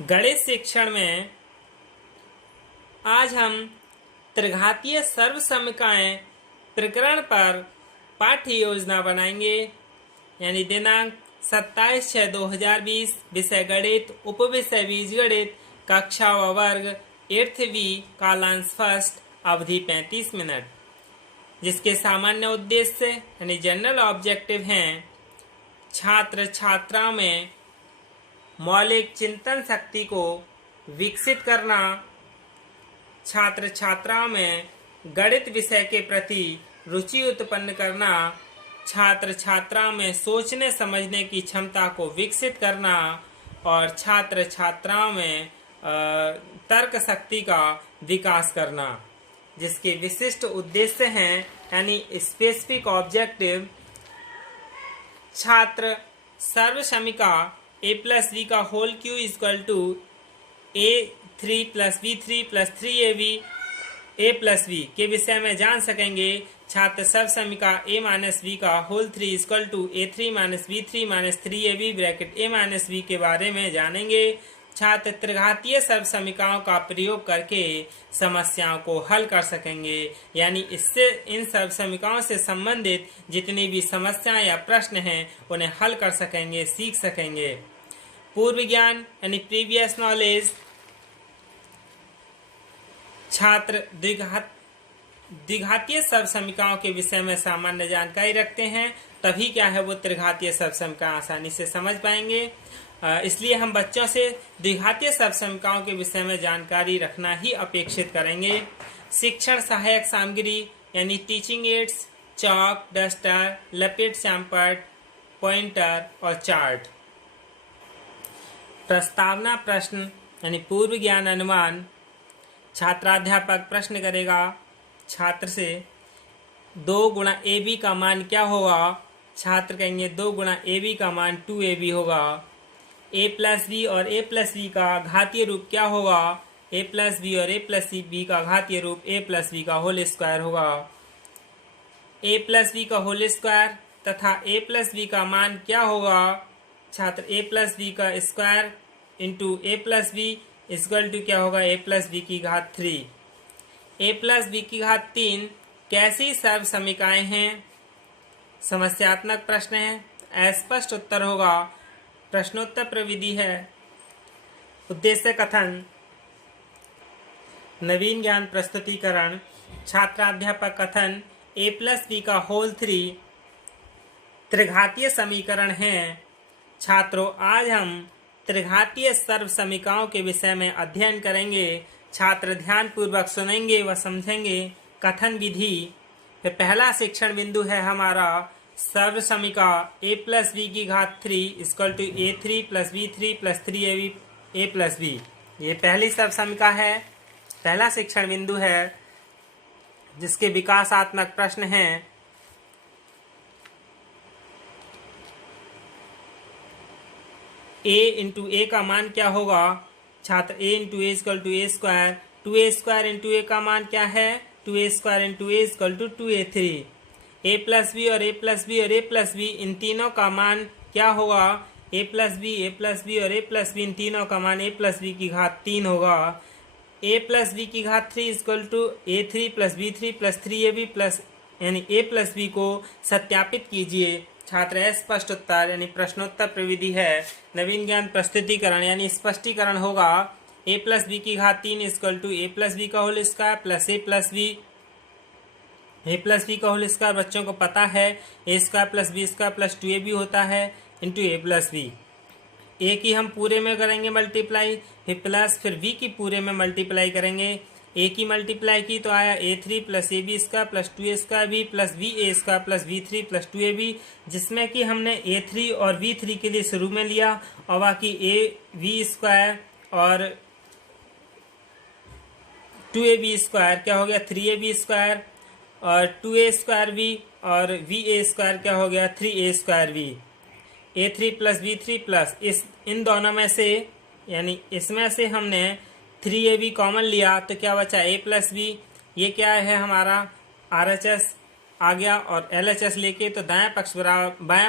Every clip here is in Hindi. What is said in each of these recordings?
गणित शिक्षण में आज हम त्रिघातीय सर्वसमीकरण प्रकरण पर पाठ्य योजना बनाएंगे। यानी दिनांक 27/6/2020, विषय गणित, उपविषय बीजगणित, कक्षा व वर्ग 8वीं, कालांश फर्स्ट, अवधि 35 मिनट, जिसके सामान्य उद्देश्य यानी जनरल ऑब्जेक्टिव हैं छात्र छात्राओं में मौलिक चिंतन शक्ति को विकसित करना, छात्र छात्राओं में गणित विषय के प्रति रुचि उत्पन्न करना, छात्र छात्राओं में सोचने समझने की क्षमता को विकसित करना और छात्र छात्राओं में तर्क शक्ति का विकास करना, जिसके विशिष्ट उद्देश्य हैं यानी स्पेसिफिक ऑब्जेक्टिव छात्र सर्वसमीका a+b का whole Q equal to a3 + b3 + 3ab a+b के विषय में जान सकेंगे। छात्र सर्वसमीका a-b का whole 3 equal to a3 - b3 - 3ab bracket a-b के बारे में जानेंगे। छात्र त्रिघातीय सर्वसमीकाओं का प्रयोग करके समस्याओं को हल कर सकेंगे, यानी इससे इन सर्वसमीकाओं से संबंधित जितनी भी समस्याएं या प्रश्न हैं उन्हें हल कर सकेंगे, सीख सकेंगे। पूर्व ज्ञान यानी प्रीवियस नॉलेज, छात्र द्विघातीय सर्वसमीकाओं के विषय में सामान्य जानकारी रखते हैं, तभी क्या है वो त्रिघातीय सर्वसमीका आसानी से समझ पाएंगे। इसलिए हम बच्चों से द्विघातीय सर्वसमीकाओं के विषय में जानकारी रखना ही अपेक्षित करेंगे। शिक्षण सहायक सामग्री यानी टीचिंग एड्स, चॉक, डस्टर, लपेट सैम्पट, पॉइंटर और चार्ट। प्रस्तावना प्रश्न यानी पूर्व ज्ञान अनुमान, छात्राध्यापक प्रश्न करेगा छात्र से 2 × AB का मान क्या होगा। छात्र कहेंगे 2 × AB का मान 2AB होगा। a+b और a+b का घातीय रूप क्या होगा। a+b और a+b का घातीय रूप a+b का होल स्क्वायर होगा। a+b का होल स्क्वायर तथा a+b का मान क्या होगा। छात्र a+b का square into a+b equal to क्या होगा, a+b की घात 3। a+b की घात 3 कैसी सर्वसमीकाएं हैं। समस्यात्मक प्रश्न है, अस्पष्ट उत्तर होगा, प्रश्नोत्तर प्रविधि है। उद्देश्य कथन, नवीन ज्ञान प्रस्तुतिकरण, छात्राध्यापक कथन a+b का होल 3 त्रिघातीय समीकरण हैं। छात्रों, आज हम त्रिघातीय सर्वसमीकाओं के विषय में अध्ययन करेंगे। छात्र ध्यानपूर्वक सुनेंगे व समझेंगे। कथन विधि, फिर पहला शिक्षण बिंदु है हमारा सर्वसमीका a+b की घात 3 equal to a3 + b3 + 3ab a+b। ये पहली सर्वसमीका है, पहला शिक्षण बिंदु है, जिसके विकासात्मक प्रश्न हैं। a × a का मान क्या होगा। छात्र a × a equal to a², 2a² × a का मान क्या है, 2a² × a equal to 2a3। a+b और a+b और a+b इन तीनों का मान क्या होगा। a+b और a+b इन तीनों का मान a+b की घात 3 होगा। a+b की घात 3 equal to a3 + b3 + 3ab plus यानी a+b को सत्यापित कीजिए। छात्र स्पष्ट उत्तर यानी प्रश्नोत्तर प्रविधि है। नवीन ज्ञान प्रस्तुतिकरण यानी स्पष्टीकरण होगा। a+b की घात 3 इक्वल टू a+b का होल स्क्वायर प्लस a+b का होल स्क्वायर बच्चों को पता है a² + b² + 2ab होता है इंटू a+b। a की हम पूरे में करेंगे मल्टीप्लाई, फिर प्लस, फिर b की पूरे में मल्टीप्लाई करेंगे। a की मल्टीप्लाई की तो आया a3 + ab² + 2a² + ba² + b3 + 2ab, जिसमें कि हमने a3 और b3 के लिए शुरू में लिया और बाकी ab² और 2ab² क्या हो गया 3ab² और 2a² और va² क्या हो गया 3a² a3 + b3 प्लस इन दोनों में से यानी इसमें से हमने 3ab कॉमन लिया तो क्या बचा a+b। ये क्या है हमारा RHS आ गया और LHS लेके तो बायां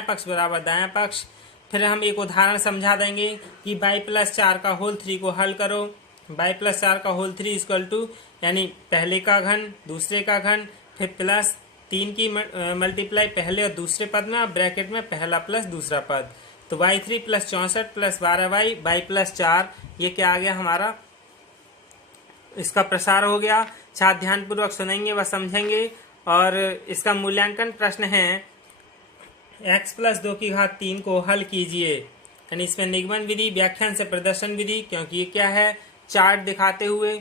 पक्ष बराबर दायां पक्ष फिर हम एक उदाहरण समझा देंगे कि y+4 का होल 3 को हल करो। y+4 का होल 3 इक्वल टू यानी पहले का घन, दूसरे का घन, फिर प्लस 3 की मल्टीप्लाई पहले और दूसरे पद में और ब्रैकेट में पहला प्लस दूसरा पद। तो y3 + 64 + 12y y+4 ये क्या आ गया हमारा, इसका प्रसार हो गया। छात्र ध्यानपूर्वक सुनेंगे व समझेंगे। और इसका मूल्यांकन प्रश्न है x + 2 की घात 3 को हल कीजिए। यानी इसमें निगमन विधि, व्याख्यान से प्रदर्शन विधि, क्योंकि ये क्या है चार्ट दिखाते हुए।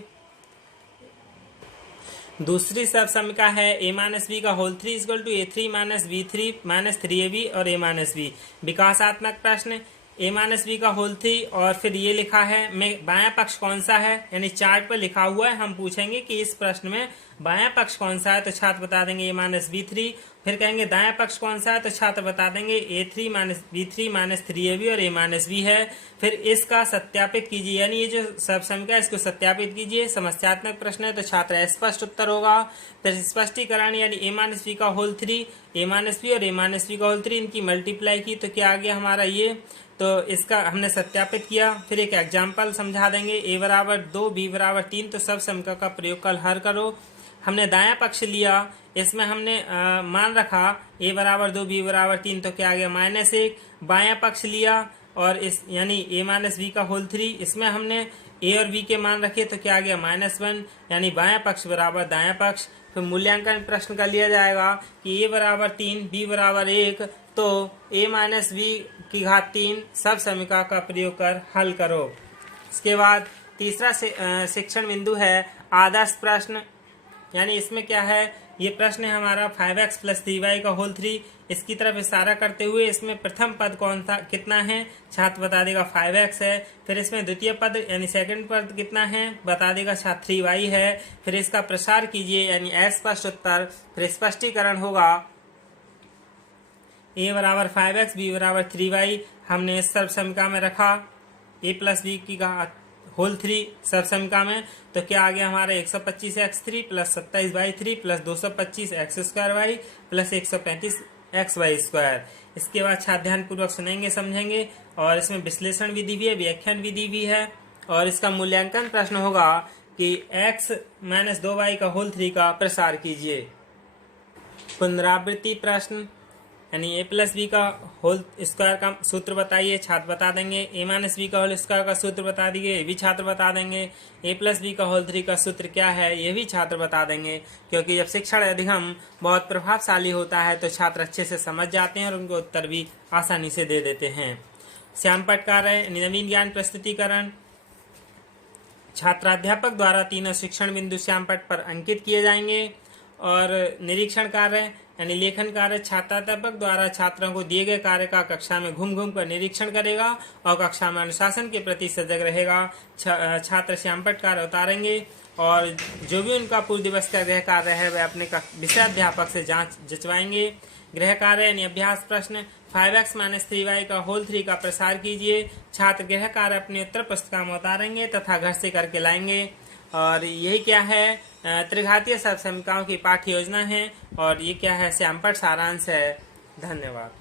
दूसरी सब समीका है a-b का whole 3 equal to a3 - b3 - 3ab और a-b। विकासात्मक प्रश्न a-b का होल 3 और फिर ये लिखा है मैं बायां पक्ष कौन सा है, यानी चार्ट पर लिखा हुआ है। हम पूछेंगे कि इस प्रश्न में बायां पक्ष कौन सा है, तो छात्र बता देंगे a - b3। फिर कहेंगे दायां पक्ष कौन सा है, तो छात्र बता देंगे a3 - b3 - 3ab और a-b है। फिर इसका सत्यापित कीजिए, यानी ये जो सब समीका है इसको सत्यापित कीजिए। समस्यात्मक प्रश्न है तो छात्र स्पष्ट उत्तर होगा। फिर स्पष्टीकरण यानी a-b का होल 3, a-b और a-b का होल 3 इनकी मल्टीप्लाई की तो क्या आ गया हमारा ये, तो इसका हमने सत्यापित किया। फिर एक एग्जाम्पल समझा देंगे a = 2 b = 3, तो सब समीका का प्रयोग कर हल करो। हमने दायां पक्ष लिया, इसमें हमने मान रखा a = 2 b = 3, तो क्या आ गया -1। बायां पक्ष लिया और इस यानी a-b का होल 3, इसमें हमने a और b के मान रखे तो क्या आ गया -1, यानी बायां पक्ष बराबर दायां पक्ष। फिर मूल्यांकन प्रश्न का लिया जाएगा कि a = 3 b = 1, तो a-b की घात 3 सब समीका का प्रयोग कर हल करो। इसके बाद तीसरा शिक्षण बिंदु है आदर्श प्रश्न। यानी इसमें क्या है, ये प्रश्न है हमारा 5x + 3y का होल 3, इसकी तरफ इशारा करते हुए इसमें प्रथम पद कौन था कितना है, छात्र बता देगा 5x है। फिर इसमें द्वितीय पद यानी सेकंड पद कितना है, बता देगा छात्र 3y है। फिर इसका प्रसार कीजिए यानी अस्पष्ट उत्तर। फिर स्पष्टीकरण होगा a = 5x b = 3y हमने इस सर्व समीका में रखा a + b की घात होल 3 सब समीका में, तो क्या आ गया हमारा 125x3 + 27y3 + 225x² + 135xy²। इसके बाद छात्र ध्यानपूर्वक सुनेंगे समझेंगे। और इसमें विश्लेषण विधि भी है, व्याख्यान विधि भी है। और इसका मूल्यांकन प्रश्न होगा कि x - 2y का होल 3 का प्रसार कीजिए। पुनरावृत्ति प्रश्न यानी a + b का होल स्क्वायर का सूत्र बताइए, छात्र बता देंगे। a - b का होल स्क्वायर का सूत्र बता दिए, ये भी छात्र बता देंगे। a + b का होल 3 का सूत्र क्या है, ये भी छात्र बता देंगे। क्योंकि जब शिक्षण अधिगम बहुत प्रभावशाली होता है तो छात्र अच्छे से समझ जाते हैं और उनको उत्तर भी आसानी से दे देते हैं। श्यामपट्ट कार्य नवीन ज्ञान प्रस्तुतिकरण छात्राध्यापक द्वारा तीनों शिक्षण बिंदु श्यामपट्ट पर अंकित किए जाएंगे। और निरीक्षण कार्य यानी लेखन कार्य छात्राध्यापक द्वारा छात्रों को दिए गए कार्य का कक्षा में घूम घूम कर निरीक्षण करेगा और कक्षा में अनुशासन के प्रति सजग रहेगा। छात्र श्यामपट्ट कार्य उतारेंगे और जो भी उनका पूर्व दिवस का गृह कार्य है वह अपने विषय अध्यापक से जांच जचवाएंगे। गृह कार्य यानी अभ्यास प्रश्न 5x - 3y का होल 3 का प्रसार कीजिए। छात्र गृह कार्य अपनी उत्तर पुस्तिका में उतारेंगे तथा घर से करके लाएंगे। और यही क्या है त्रिघातीय सब समीकाओं की पाठ्य योजना है और ये क्या है श्यामपट्ट सारांश है। धन्यवाद।